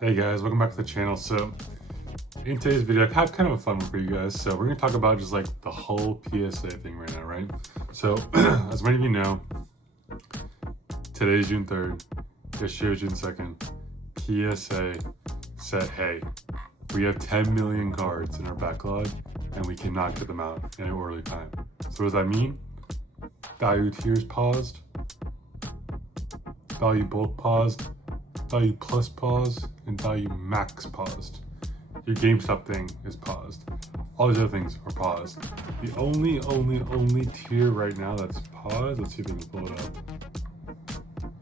Hey guys, welcome back to the channel. So in today's video, I have kind of a fun one for you guys. So we're gonna talk about just like the whole PSA thing right now, right? So as many of you know, today's June 3rd, yesterday was June 2nd. PSA said, hey, we have 10 million cards in our backlog and we cannot get them out in an orderly time. So what does that mean? Value tiers paused, value bulk paused, value plus paused, and value max paused. Your GameStop thing is paused. All these other things are paused. The only tier right now that's paused, let's see if we can pull it up,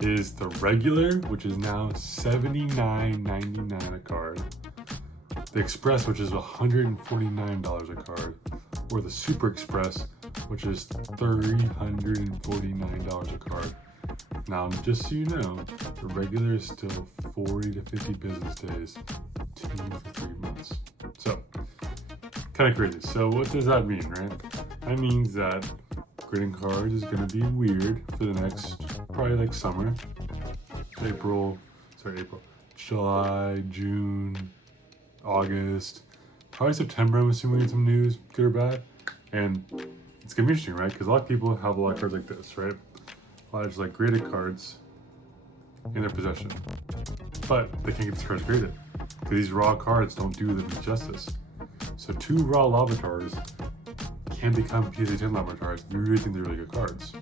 is the regular, which is now $79.99 a card. The Express, which is $149 a card. Or the Super Express, which is $349 a card. Now, just so you know, the regular is still 40 to 50 business days, 2 to 3 months. So, kind of crazy. So what does that mean, right? That means that grading cards is going to be weird for the next, probably like summer, July, June, August, probably September. I'm assuming we get some news, good or bad. And it's going to be interesting, right? Because a lot of people have a lot of cards like this, right? A lot of just like graded cards in their possession, but they can't get these cards graded because these raw cards don't do them justice. So 2 raw Laboratories can become PSA 10 Laboratories if you really think they're really good cards. So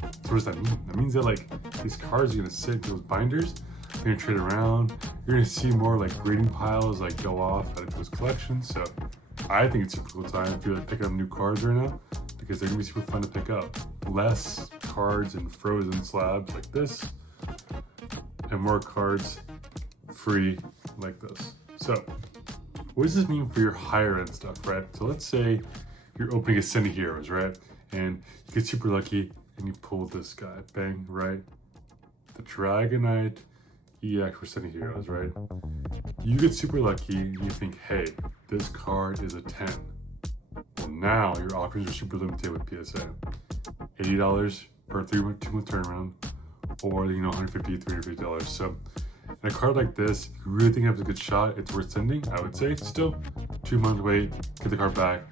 what does that mean? That means that like these cards are gonna sit in those binders, they're gonna trade around, you're gonna see more like grading piles like go off out of those collections. So I think it's a super cool time if you're like picking up new cards right now, because they're gonna be super fun to pick up. Less cards in frozen slabs like this, and more cards free like this. So what does this mean for your higher end stuff, right? So let's say you're opening a Cindy Heroes, right? And you get super lucky and you pull this guy, bang, right? The Dragonite EX for Cindy Heroes, right? You get super lucky and you think, hey, this card is a 10. Well, now your options are super limited with PSA. $80 per 2-month turnaround, or $150, $350. So in a card like this, if you really think it has a good shot, it's worth sending. I would say still 2 months wait, get the card back.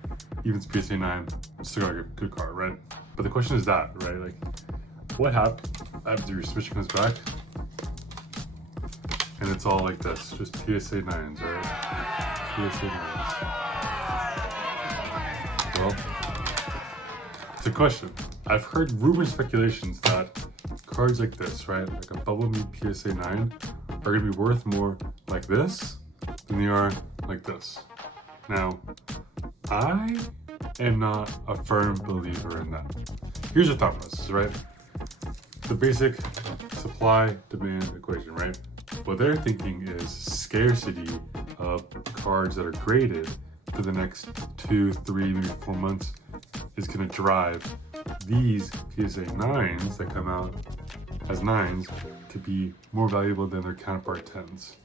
Even if it's PSA 9, still got a good card, right? But the question is that, right? Like, what happens after your submission comes back and it's all like this, just PSA 9s, right? PSA 9s. Well, it's a question. I've heard rumors, speculations that cards like this, right, like a Bubble Me PSA 9, are gonna be worth more like this than they are like this. Now, I am not a firm believer in that. Here's the thought process, right? The basic supply-demand equation, right? What they're thinking is scarcity of cards that are graded for the next 2, 3, maybe 4 months is going to drive these PSA 9s that come out as 9s to be more valuable than their counterpart 10s.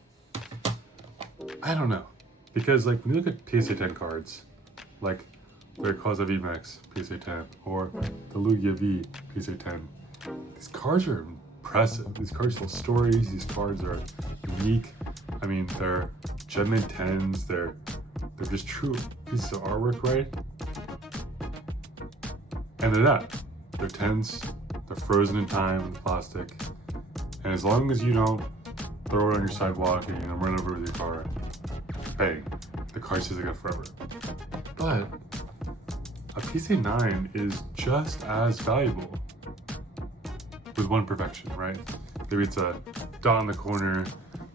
I don't know. Because like when you look at PSA 10 cards, like their Causa VMAX PSA 10 or the Lugia V PSA 10, these cards are impressive. These cards tell stories, these cards are unique. I mean, they're Gemman 10s, they're just true pieces of artwork, right? And they're that. They're 10s, they're frozen in time in the plastic. And as long as you don't throw it on your sidewalk and run over with your car, bang, the card stays like that forever. But a PSA 9 is just as valuable with one perfection, right? Maybe it's a dot in the corner,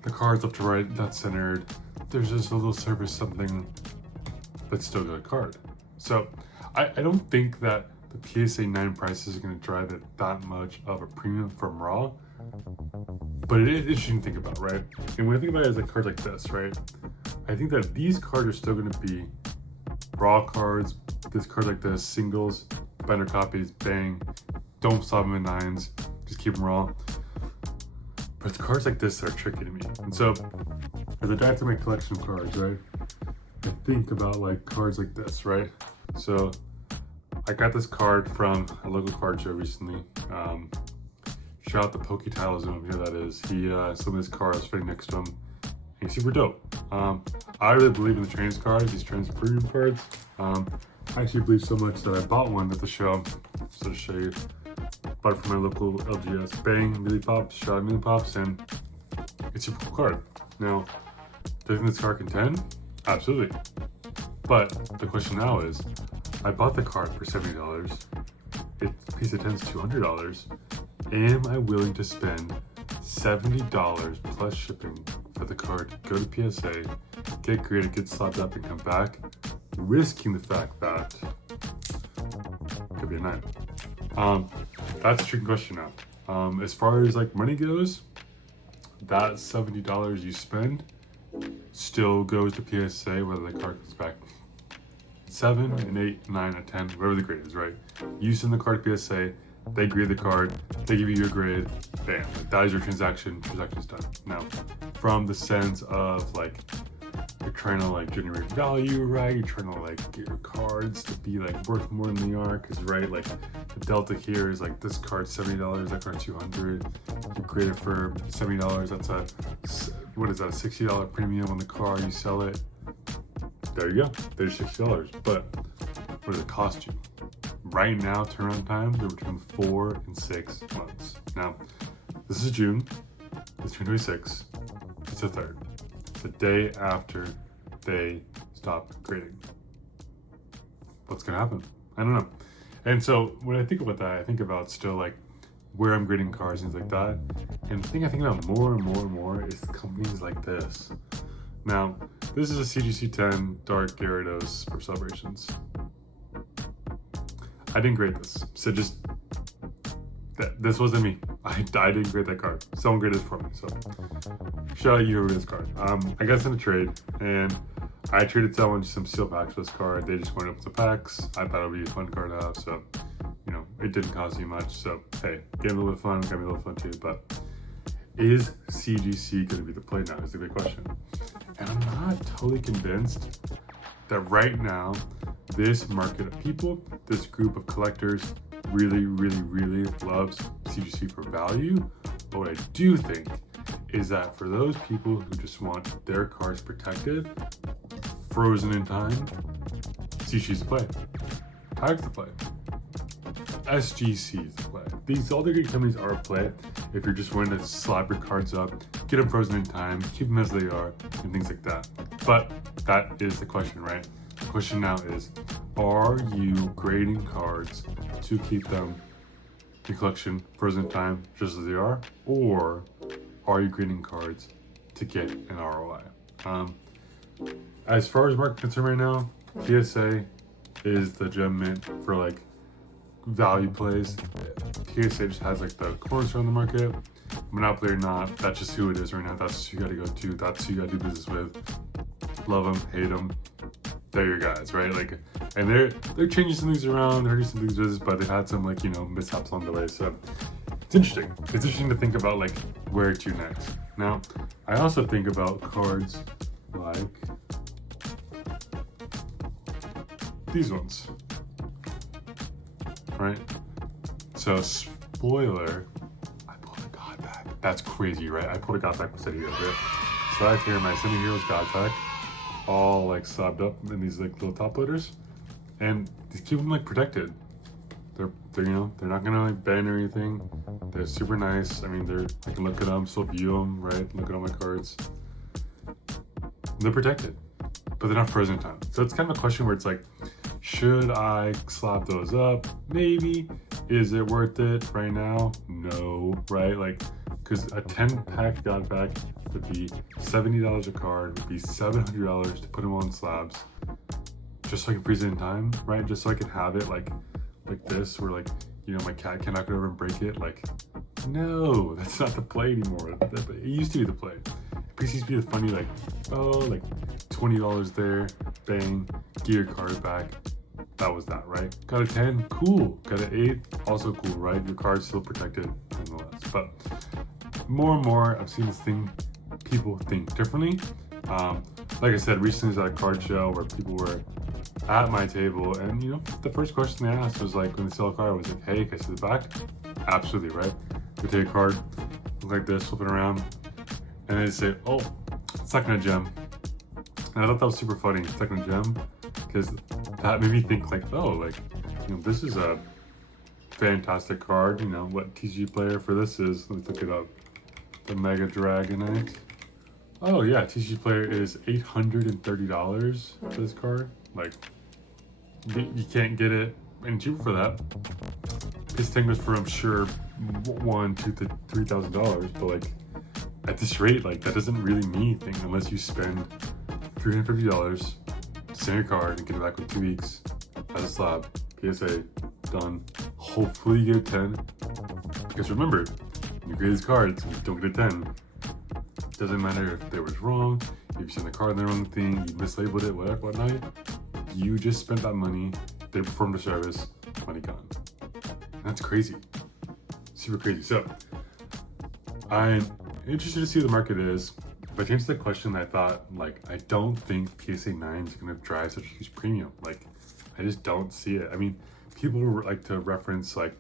the card's up to right, not centered, there's just a little surface something that's still a good card. So I don't think that the PSA 9 prices are going to drive it that much of a premium from raw, but it is interesting to think about, right? And when I think about it as like cards like this, right? I think that these cards are still going to be raw cards. This card like this, singles, binder copies, bang, don't stop them in 9s, just keep them raw. But it's cards like this that are tricky to me. And so as I dive through my collection of cards, right, I think about like cards like this, right? So I got this card from a local card show recently. Shout out to Poke Tile Zoom, here that is. He some of his cards fitting next to him, and super dope. I really believe in the trains cards, these trains premium cards. I actually believe so much that I bought one at the show. So to show you, bought it from my local LGS. Bang, Millie Pops, shout out Millie Pops, and it's a super cool card. Now, do I think this card can 10? Absolutely. But the question now is, I bought the card for $70. PSA 10 is $200. Am I willing to spend $70 plus shipping for the card, go to PSA, get graded, get slapped up, and come back, risking the fact that it could be a 9? That's a tricky question now. As far as like money goes, that $70 you spend still goes to PSA whether the card comes back 7, an 8, 9, a 10, whatever the grade is, right? You send the card to PSA, they grade the card, they give you your grade, bam, that is your transaction's done. Now, from the sense of like, you're trying to like generate value, right? You're trying to like get your cards to be like worth more than they are, because right, like the delta here is like this card's $70, that card's $200. You grade it for $70, that's what is that, a $60 premium on the card, you sell it. There you go, there's $60. But what does it cost you? Right now, turnaround times are between 4 and 6 months. Now, this is June, it's June 26th, it's the 3rd. It's the day after they stop grading. What's gonna happen? I don't know. And so when I think about that, I think about still like where I'm grading cards, things like that. And the thing I think about more and more and more is companies like this. Now, this is a CGC 10 Dark Gyarados for Celebrations. I didn't grade this, so just, this wasn't me. I didn't grade that card. Someone graded it for me, so shout out you who this card. I got sent a trade, and I traded someone some steel packs for this card. They just wanted to open some packs. I thought it would be a fun card to have, so, you know, it didn't cost me much, so hey, gave me a little bit of fun, got me a little fun too, but is CGC going to be the play now is the big question. And I'm not totally convinced that right now, this market of people, this group of collectors really, really, really loves CGC for value. But what I do think is that for those people who just want their cards protected, frozen in time, CGC's the play. Tag's the play. SGC is the play. All the good companies are a play if you're just wanting to slap your cards up, get them frozen in time, keep them as they are, and things like that. But that is the question, right? The question now is, are you grading cards to keep them in collection frozen in time just as they are? Or are you grading cards to get an ROI? As far as market concerned right now, PSA is the gem mint for like value plays. PSA just has like the cornerstone on the market. Monopoly or not, that's just who it is right now. That's just who you gotta go to. That's who you gotta do business with. Love them, hate them. They're your guys, right? Like, and they're changing some things around. They're doing some things with this, but they've had some like, you know, mishaps along the way. So it's interesting. It's interesting to think about like where to next. Now, I also think about cards like these ones, right? So spoiler, I pulled a God pack. That's crazy, right? I pulled a God pack with City Heroes, right? So I have here my City Heroes God pack, all like slabbed up in these like little top loaders, and these keep them like protected. They're you know, they're not gonna like bend or anything. They're super nice. I mean, I can look at them, still view them, right? Look at all my cards. They're protected, but they're not frozen in time. So it's kind of a question where it's like, should I slap those up? Maybe. Is it worth it right now? No, right? Like, because a 10-pack God pack would be $70 a card, would be $700 to put them on slabs, just so I can freeze it in time, right? Just so I can have it like this, where like, you know, my cat cannot go over and break it. Like, no, that's not the play anymore. It used to be the play. It used to be the funny, like, oh, like $20 there, bang, get your card back. That was that, right? Got a 10, cool. Got an 8, also cool, right? Your card's still protected nonetheless. But more and more, I've seen this thing, people think differently. Like I said, recently I was at a card show where people were at my table, and you know, the first question they asked was like, when they sell a card, was like, hey, can I see the back? Absolutely, right? They take a card, look like this, flip it around, and they say, oh, second a gem. And I thought that was super funny, second a gem, because that made me think like, oh, like, you know, this is a fantastic card. You know, what TCG player for this is, let me look it up. The Mega Dragonite. Oh yeah, TCG player is $830 for this card. Like, you can't get it any cheaper for that. This thing was for, I'm sure, $1,000, $2,000 to $3,000, but like, at this rate, like, that doesn't really mean anything unless you spend $350, send your card, and get it back with 2 weeks as a slab. PSA, done. Hopefully you get a 10. Because remember, when you create these cards, you don't get a 10. It doesn't matter if they was wrong, if you sent the card in the wrong thing, you mislabeled it, whatever, whatnot. You just spent that money, they performed a service, money gone. And that's crazy. Super crazy. So, I'm interested to see what the market is. But to answer the question, I thought, like, I don't think PSA 9 is going to drive such a huge premium. Like, I just don't see it. I mean, people like to reference, like,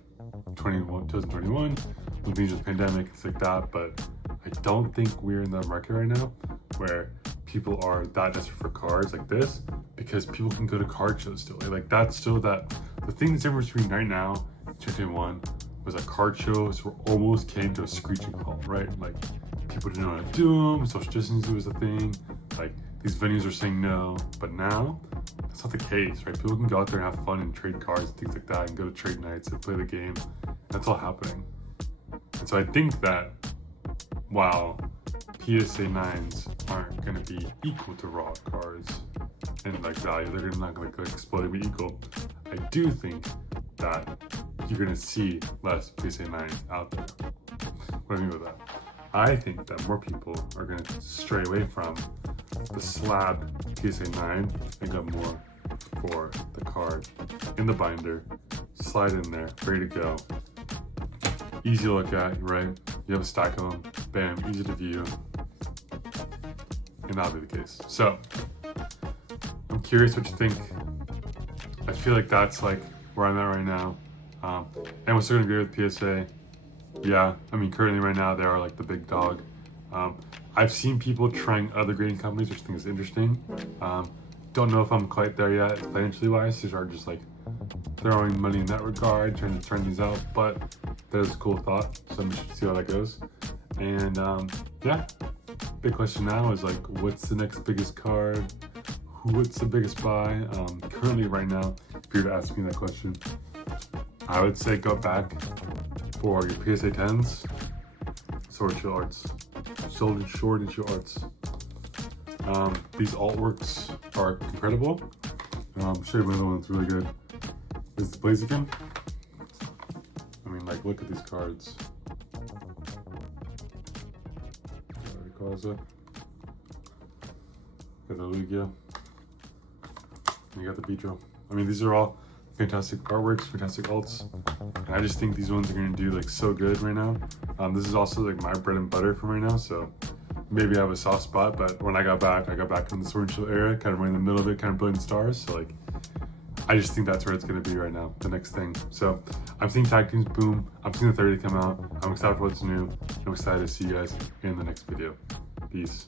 2021, when things with the pandemic, it's like that. But I don't think we're in the market right now where people are that desperate for cards like this, because people can go to card shows still. Like, that's still that. The thing that's different between right now and 2021 was that card shows were almost came to a screeching halt, right? Like, people didn't know how to do them, social distancing was a thing, like, these venues are saying no. But now, that's not the case, right? People can go out there and have fun and trade cards and things like that, and go to trade nights and play the game. That's all happening. And so I think that while PSA 9s aren't going to be equal to raw cards in like value, they're not going to explode and be equal, I do think that you're going to see less PSA 9s out there. What do I mean by that? I think that more people are going to stray away from the slab PSA 9 and go more for the card in the binder, slide in there, ready to go. Easy to look at, right? You have a stack of them, bam, easy to view. And that'll be the case. So, I'm curious what you think. I feel like that's like where I'm at right now. And we're still going to agree with PSA. Yeah, I mean, currently right now they are like the big dog. I've seen people trying other grading companies, which I think is interesting. Don't know if I'm quite there yet financially wise. These are just like throwing money in that regard, trying to turn these out, but that is a cool thought. So I'm just see how that goes. And yeah, big question now is like, what's the next biggest card? What's the biggest buy? Currently right now, if you were to ask me that question, I would say go back for your PSA 10s, Sword and Shield Arts. Sword and Shield Arts. These artworks are incredible. I'll show you another one that's really good. Is the Blaziken. I mean, like, look at these cards. What do you call it? Got the Lugia. And you got the Beedrill. I mean, these are all fantastic artworks, fantastic alts. And I just think these ones are going to do like so good right now. This is also like my bread and butter from right now, so maybe I have a soft spot, but when I got back in the Sword and Shield era, kind of right in the middle of it, kind of brilliant stars. So like, I just think that's where it's going to be right now, the next thing. So I'm seeing tag teams boom. I'm seeing the 30 come out. I'm excited for what's new. I'm excited to see you guys in the next video. Peace.